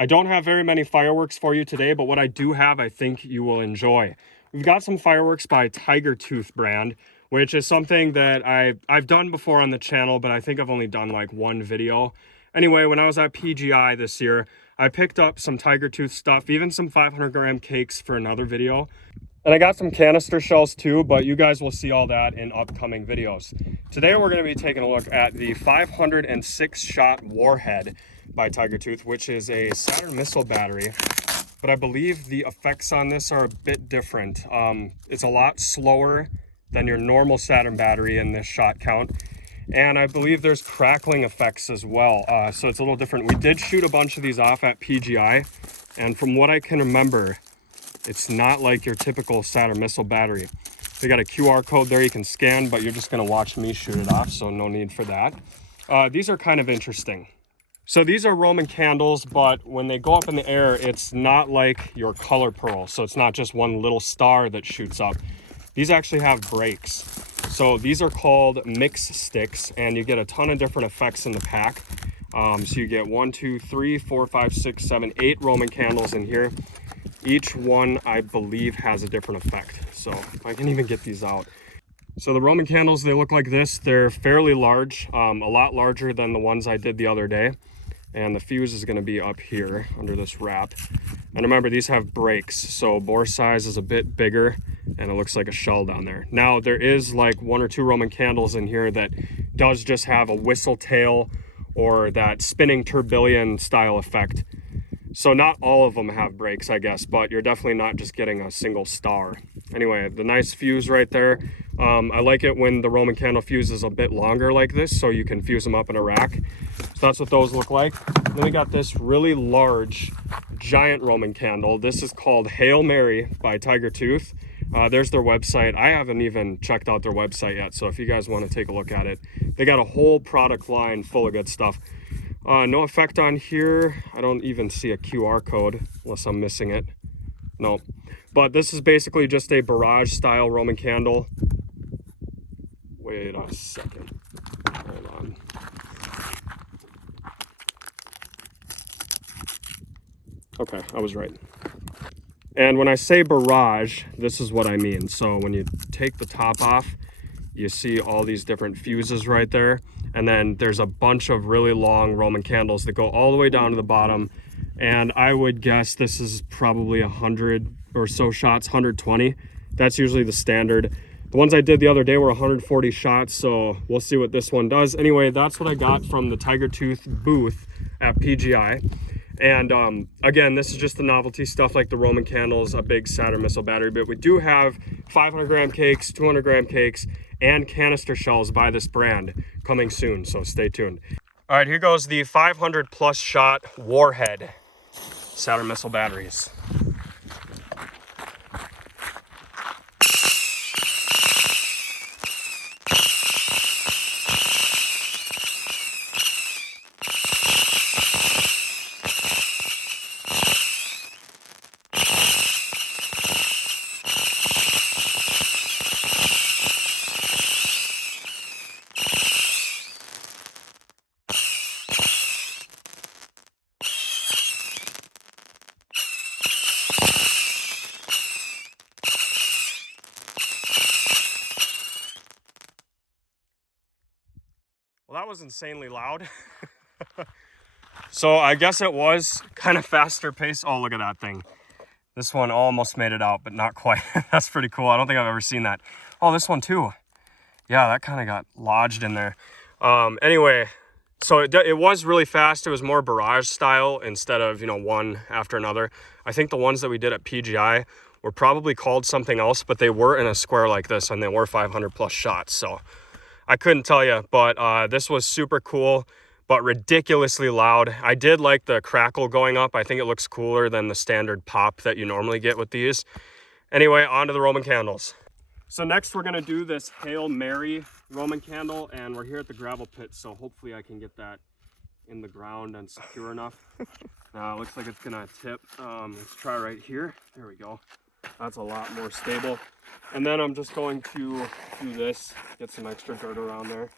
I don't have very many fireworks for you today, but what I do have, I think you will enjoy. We've got some fireworks by Tiger Tooth brand, which is something that I've done before on the channel, but I think I've only done like one video. Anyway, when I was at PGI this year, I picked up some Tiger Tooth stuff, even some 500-gram cakes for another video. And I got some canister shells too, but you guys will see all that in upcoming videos. Today we're going to be taking a look at the 506-shot Warhead by Tiger Tooth, which is a Saturn missile battery. But I believe the effects on this are a bit different. It's a lot slower than your normal Saturn battery in this shot count. And I believe there's crackling effects as well. So it's a little different. We did shoot a bunch of these off at PGI. And from what I can remember, it's not like your typical Saturn missile battery. They got a QR code there you can scan, but you're just gonna watch me shoot it off, so no need for that. These are kind of interesting. So these are Roman candles, but when they go up in the air, it's not like your color pearl. So it's not just one little star that shoots up. These actually have breaks. So these are called mix Stix, and you get a ton of different effects in the pack. So you get 1, 2, 3, 4, 5, 6, 7, 8 Roman candles in here. Each one, I believe, has a different effect. So if I can even get these out. So the Roman candles, they look like this. They're fairly large, a lot larger than the ones I did the other day. And the fuse is going to be up here under this wrap. And remember, these have breaks, so bore size is a bit bigger, and it looks like a shell down there. Now, there is like 1 or 2 Roman candles in here that does just have a whistle tail or that spinning tourbillon style effect. So not all of them have breaks, I guess, but you're definitely not just getting a single star. Anyway, the nice fuse right there. I like it when the Roman candle fuse is a bit longer like this, so you can fuse them up in a rack. So that's what those look like. Then we got this really large, giant Roman candle. This is called Hail Mary by Tiger Tooth. There's their website. I haven't even checked out their website yet, so if you guys want to take a look at it, they got a whole product line full of good stuff. No effect on here. I don't even see a QR code unless I'm missing it. No. But this is basically just a barrage style Roman candle. Wait a second. Hold on. Okay, I was right. And when I say barrage, this is what I mean. So when you take the top off, you see all these different fuses right there. And then there's a bunch of really long Roman candles that go all the way down to the bottom. And I would guess this is probably 100 or so shots, 120. That's usually the standard. The ones I did the other day were 140 shots, so we'll see what this one does. Anyway, that's what I got from the Tiger Tooth booth at PGI. And again, this is just the novelty stuff like the Roman candles, a big Saturn missile battery, but we do have 500-gram cakes, 200-gram cakes, and canister shells by this brand coming soon, so stay tuned. All right, here goes the 500+ shot Warhead Saturn missile batteries. Well, that was insanely loud. So I guess it was kind of faster pace. Oh, look at that thing. This one almost made it out, but not quite. That's pretty cool. I don't think I've ever seen that. Oh, this one too. Yeah, that kind of got lodged in there. Anyway, so it was really fast. It was more barrage style instead of, one after another. I think the ones that we did at PGI were probably called something else, but they were in a square like this and they were 500+ shots. So I couldn't tell you, but this was super cool, but ridiculously loud. I did like the crackle going up. I think it looks cooler than the standard pop that you normally get with these. Anyway, on to the Roman candles. So next we're gonna do this Hail Mary Roman candle, and we're here at the gravel pit, so hopefully I can get that in the ground and secure enough. Looks like it's gonna tip. Let's try right here. There we go. That's a lot more stable. And then I'm just going to do this, get some extra dirt around there.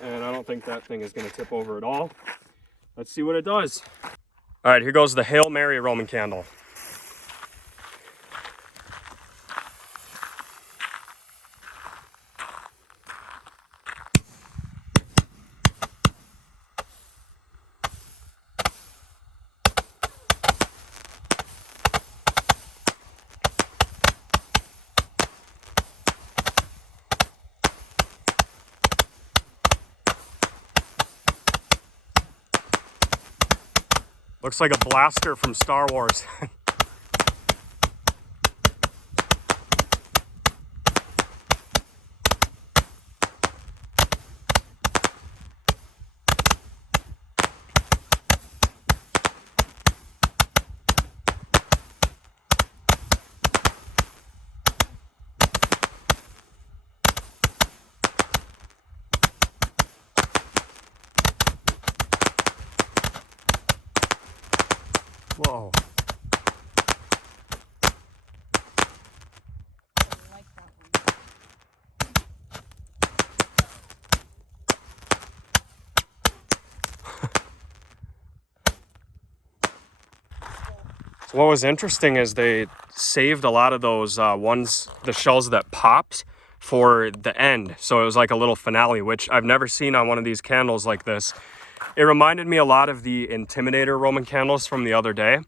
And I don't think that thing is going to tip over at all. Let's see what it does. All right, here goes the Hail Mary Roman candle. Looks like a blaster from Star Wars. Whoa. So what was interesting is they saved a lot of those the shells that popped for the end. So it was like a little finale, which I've never seen on one of these candles like this. It reminded me a lot of the Intimidator Roman candles from the other day.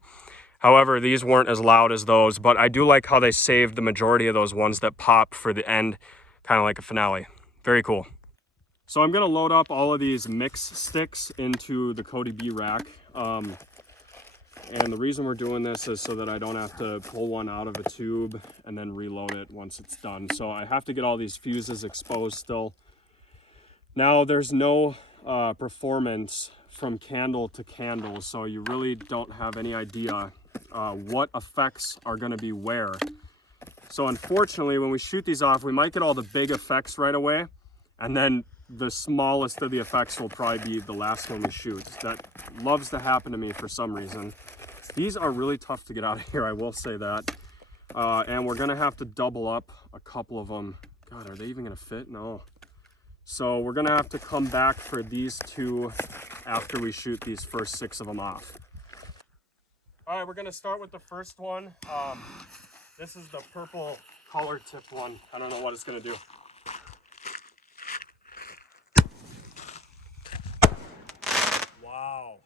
However, these weren't as loud as those, but I do like how they saved the majority of those ones that pop for the end, kind of like a finale. Very cool. So I'm gonna load up all of these mix sticks into the CodyB rack. And the reason we're doing this is so that I don't have to pull one out of a tube and then reload it once it's done. So I have to get all these fuses exposed still. Now there's no performance from candle to candle, so you really don't have any idea what effects are gonna be where. So unfortunately, when we shoot these off, we might get all the big effects right away, and then the smallest of the effects will probably be the last one we shoot. That loves to happen to me for some reason. These are really tough to get out of here, I will say that. And we're gonna have to double up a couple of them. God, are they even gonna fit? No. So we're gonna have to come back for these two after we shoot these first 6 of them off. All right, we're gonna start with the first one. This is the purple collar tip one. I don't know what it's gonna do. Wow.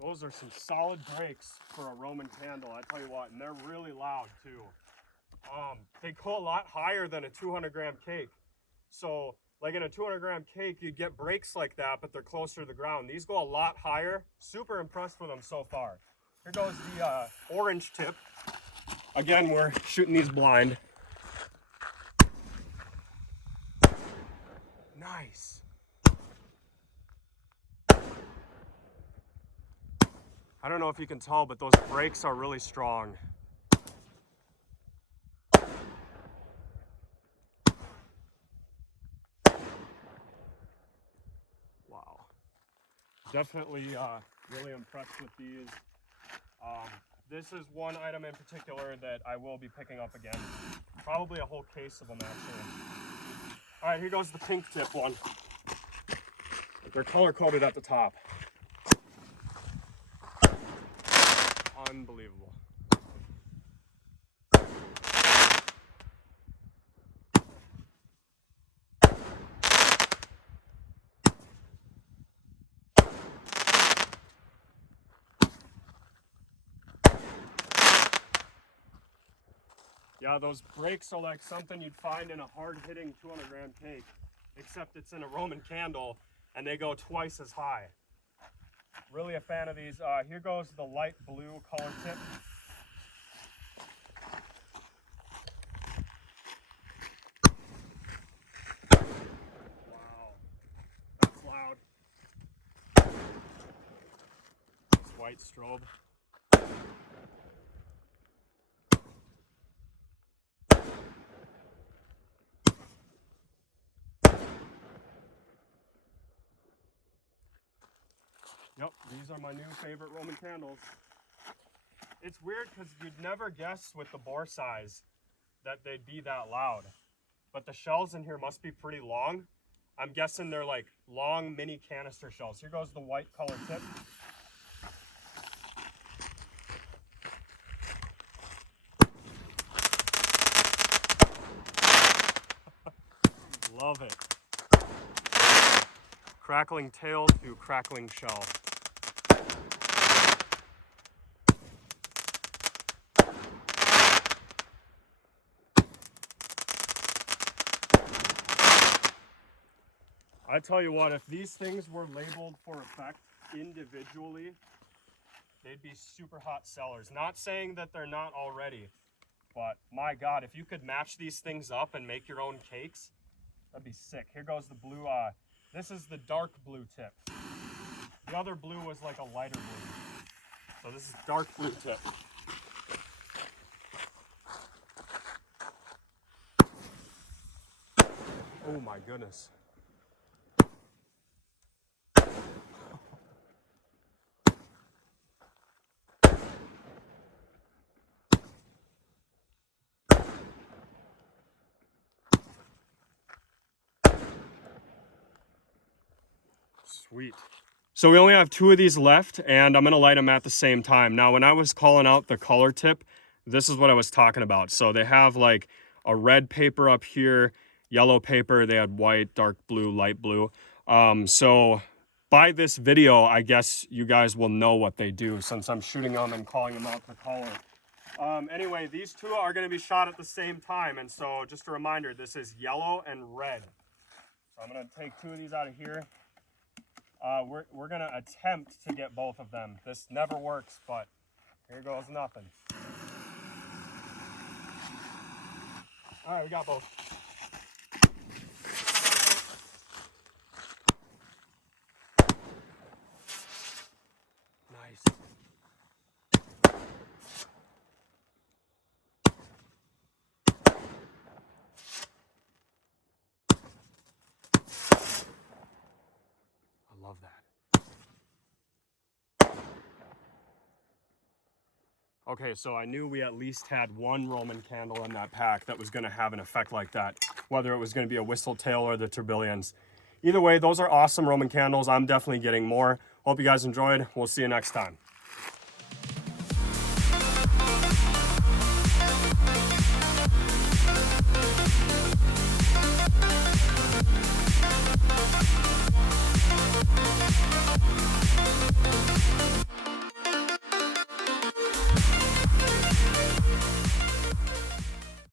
Those are some solid brakes for a Roman candle, I tell you what, and they're really loud too. They go a lot higher than a 200 gram cake. So like in a 200 gram cake, you get brakes like that, but they're closer to the ground. These go a lot higher. Super impressed with them so far. Here goes the orange tip. Again, we're shooting these blind. Nice. I don't know if you can tell, but those brakes are really strong. Wow. Definitely really impressed with these. This is one item in particular that I will be picking up again. Probably a whole case of them, actually. All right, here goes the pink tip one. They're color-coded at the top. Unbelievable. Yeah, those brakes are like something you'd find in a hard-hitting 200 gram cake, except it's in a Roman candle and they go twice as high. Really a fan of these. Here goes the light blue color tip. Wow, that's loud. This white strobe. Yep, these are my new favorite Roman candles. It's weird because you'd never guess with the bore size that they'd be that loud. But the shells in here must be pretty long. I'm guessing they're like long mini canister shells. Here goes the white color tip. Love it. Crackling tail to crackling shell. I tell you what, if these things were labeled for effect individually, they'd be super hot sellers. Not saying that they're not already, but my God, if you could match these things up and make your own cakes, that'd be sick. Here goes the blue, this is the dark blue tip. The other blue was like a lighter blue. So this is dark blue tip. Oh my goodness. Sweet. So we only have 2 of these left, and I'm gonna light them at the same time. Now, when I was calling out the color tip, this is what I was talking about. So they have like a red paper up here, yellow paper, they had white, dark blue, light blue. So by this video, I guess you guys will know what they do since I'm shooting them and calling them out the color. Anyway, these 2 are gonna be shot at the same time. And so just a reminder, this is yellow and red. So I'm gonna take 2 of these out of here. We're gonna attempt to get both of them. This never works, but here goes nothing. All right, we got both. Nice. I love that. Okay, so I knew we at least had 1 Roman candle in that pack that was gonna have an effect like that, whether it was gonna be a whistle tail or the tourbillons. Either way, those are awesome Roman candles. I'm definitely getting more. Hope you guys enjoyed. We'll see you next time.